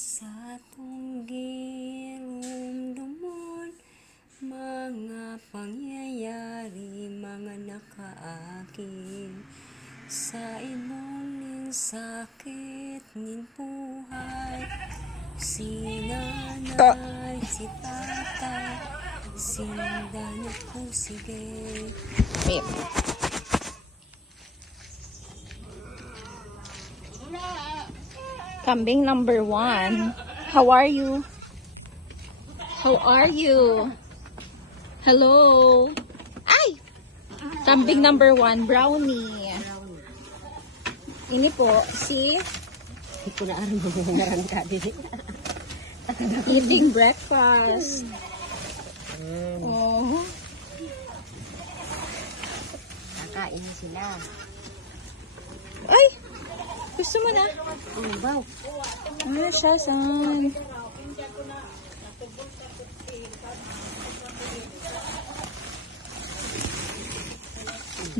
Sa tunggirumdumon Mga pangyayari Mga nakaakit Sa imong sakit Ning buhay Si nanay, si tatay. Sindan ako sige. Wait. Kambing number one. How are you? How are you? Hello? Ay! Kambing number one, brownie. Ini po, si Hindi ko na aram mo ka din eating breakfast. Oh. Kakain sila Ay! Gusto mo na? Ano ba? Ano siya, san?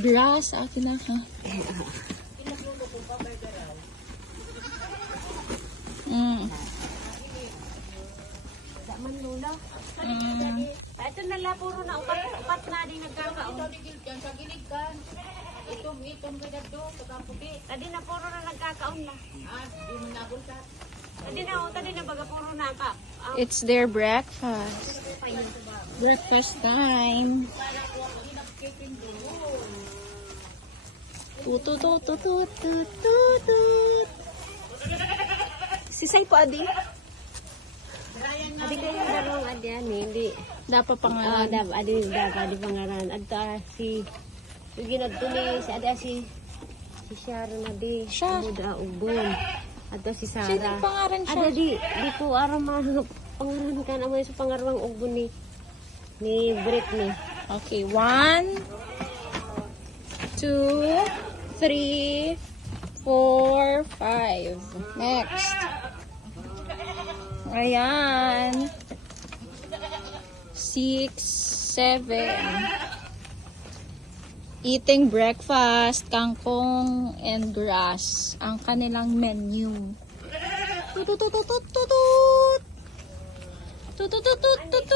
Grass, akin na ha. Mm. Daman lula Mm. Ito na la, puro na upat, upat na din nagkakaon. Tadi na puro na nagkakaon na. Tadi na, oh, tadi na baga puro na ka. Ah, It's their breakfast. Breakfast time. Tututututututut. Si Sai po, Adi. Adi kayo darong adyan, hindi. Dapat Ah, pangalan. dab, adi, dab, adi pangaran. Adta, si, sige na ni, si ada si, si Sharon adi. Siya. Muda, ubon. Adto si Sarah. Sino pangalan siya? Ada di, di ko aram mga pangaran ka naman sa pangarawang ubon ni, ni Britney. Okay, one, two, three, four, five. Next. Ayan. Six, seven. Eating breakfast, kangkong, and grass. Ang kanilang menu. Tutututututut. Tutututututut.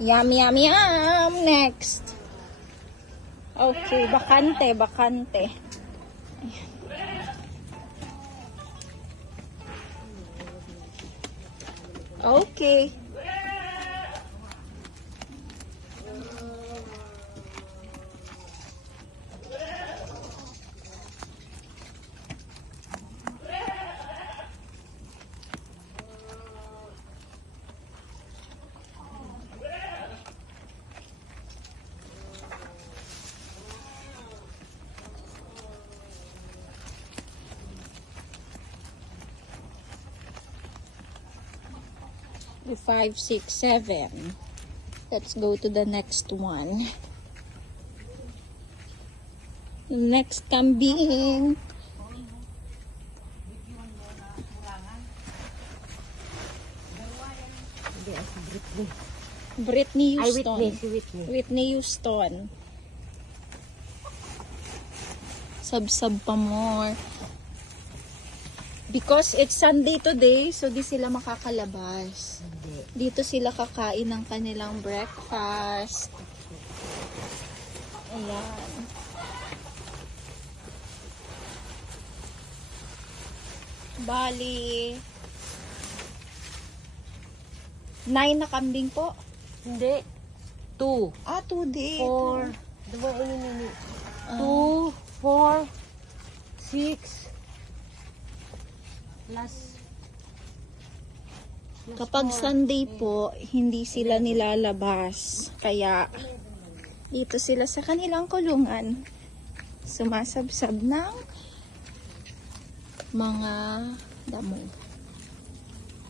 Yum, yum, yum. Next. Okay, bakante, bakante. Okay. The five, six, seven. Let's go to the next one. The next kambing. Britney. Britney Ay, Houston. Whitney, si Whitney. Whitney Houston. Sab-sab pa more. Because it's Sunday today, so di sila makakalabas. Hindi. Dito sila kakain ng kanilang breakfast. Ayan. Bali, nine na kambing po. Hindi. Two. Ah, two days. Four. Diba, ini. Ah. Two, four, six, plus Kapag. Sunday po, hindi sila nilalabas. Kaya, dito sila sa kanilang kulungan. Sumasabsab ng mga damo.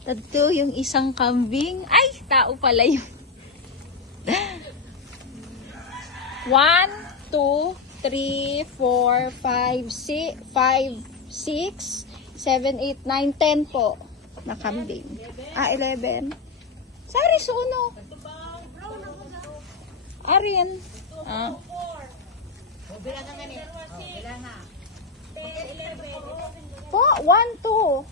Tatlo yung isang kambing. Ay, tao pala yun. One, two, three, four, five, six, five, six, seven, eight, nine, ten po na kambing. Ah, 11. Sari, suno. Arin. Ah. Po, 1, 2,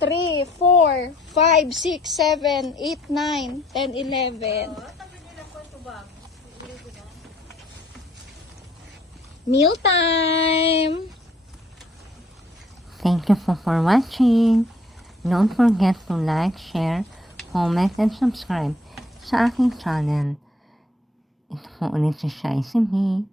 3, 4, 5, 6, 7, 8, 9, 10, 11. Meal time! Thank you for, for watching. Don't forget to like, share, comment, and subscribe sa aking channel. Ito po ulit si Shai Simi.